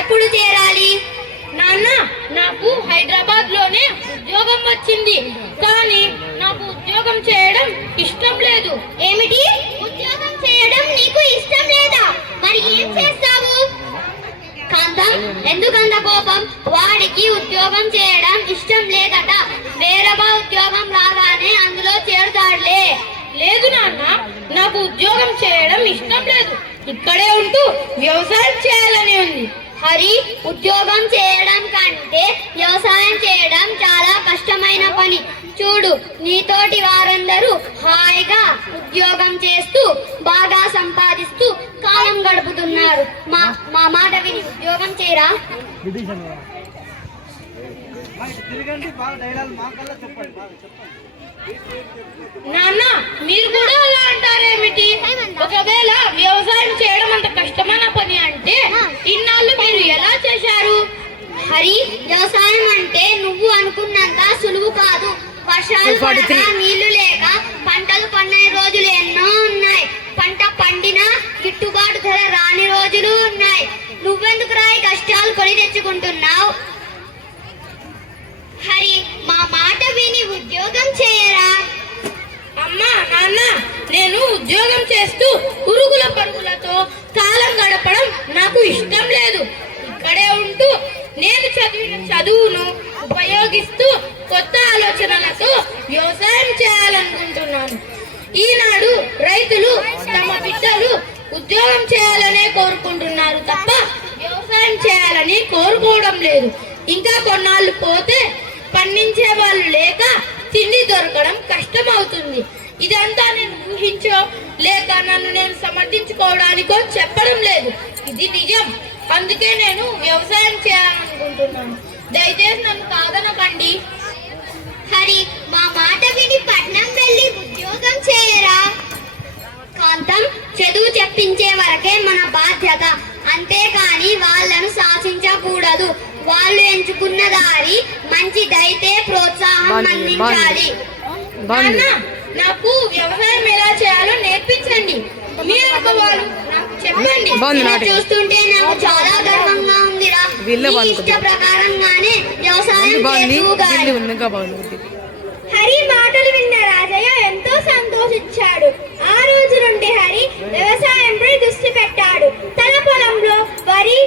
ఎప్పుడు చేరాలి? నాన్న, నాకు హైదరాబాద్ లోనే ఉద్యోగం వచ్చింది, కానీ నాకు ఉద్యోగం చేయడం ఇష్టం లేదు. ఏమిటి? ఉద్యోగం చేయడం నీకు ఇష్టం లేదా? మరి ఏం చేస్తావు? కాంతం, ఎందుకంత కోపం? వాడికి ఉద్యోగం చేయడం ఇష్టం లేదట. వేరొక ఉద్యోగం రాగానే అందులో చేరుతాడులే. లేదు నాన్న, నాకు ఉద్యోగం చేయడం ఇష్టం లేదు. ఇక్కడే ఉంటూ వ్యవసాయం చేయాలని ఉంది. హరి, ఉద్యోగం చేయడం కంటే వ్యవసాయం చేయడం చాలా కష్టమైన పని. చూడు, నీతోటి వారందరూ హాయిగా ఉద్యోగం చేస్తూ బాగా సంపాదిస్తూ కాలం గడుపుతున్నారు. మా మాట విని ఉద్యోగం చేయరా? నాన్న, మీరు కూడా అలా అంటారేమిటి? ఒకవేళ వ్యవసాయం చేయడం అంత కష్టమైన పని అంటే ఇన్నాళ్ళు మీరు ఎలా చేశారు? హరి, వ్యవసాయం అంటే నువ్వు అనుకున్నంత సులువు కాదు. వర్షాలు పడక, నీళ్లు లేక పంటలు పండని రోజులు ఎన్నో ఉన్నాయి. పంట పండినా గిట్టుబాటు ధర రాని రోజులు ఉన్నాయి. నువ్వెందుకు రాయి కష్టాలు కొని తెచ్చుకుంటున్నావు? హరి, మా మాట విని ఉద్యోగం చేయరా? అమ్మా, నాన్న, నేను ఉద్యోగం చేస్తూ పురుగుల పరుగులతో కాలం గడపడం నాకు ఇష్టం లేదు. ఇక్కడే ఉంటూ నేను చదివిన చదువును ఉపయోగిస్తూ కొత్త ఆలోచనలతో వ్యవసాయం చేయాలనుకుంటున్నాను. ఈనాడు రైతులు తమ బిడ్డలు ఉద్యోగం చేయాలనే కోరుకుంటున్నారు తప్ప వ్యవసాయం చేయాలని కోరుకోవడం లేదు. ఇంకా కొన్నాళ్ళు పోతే పండించే వాళ్ళు లేక తిండి దొరకడం కష్టం అవుతుంది. ఇదంతా నేను ఊహించో లేక నన్ను నేను సమర్థించుకోవడానికో చెప్పడం లేదు. ఇది నిజం. అందుకే నేను వ్యవసాయం చేయాలనుకుంటున్నాను. దయచేసి నన్ను కాదనకండి. హరి, మా మాట విని పట్నం వెళ్ళి ఉద్యోగం చేయరా? కాంతం, చదువు చెప్పించే వరకే మన బాధ్యత, అంతేకాని వాళ్ళను శాసించకూడదు. వాళ్ళు ఎంచుకున్న దారి మంచిదైతే ప్రోత్సాహం అందించాలి. నాన్న, నాకు వ్యవసాయం ఎలా చేయాలో నేర్పించండి. మీరు ఒక వాళ్ళు నాకు చెప్పండి. చూస్తుంటే నాకు చాలా గర్వంగా ఉందిరా. ఇష్ట ప్రకారంగానే వ్యవసాయం చేస్తూ. హరి మాటలు విన్న రాజయ్య ఎంతో సంతోషించాడు. ఆ రోజు నుండి హరి వ్యవసాయంపై దృష్టి పెట్టాడు. తన పొలంలో వరి,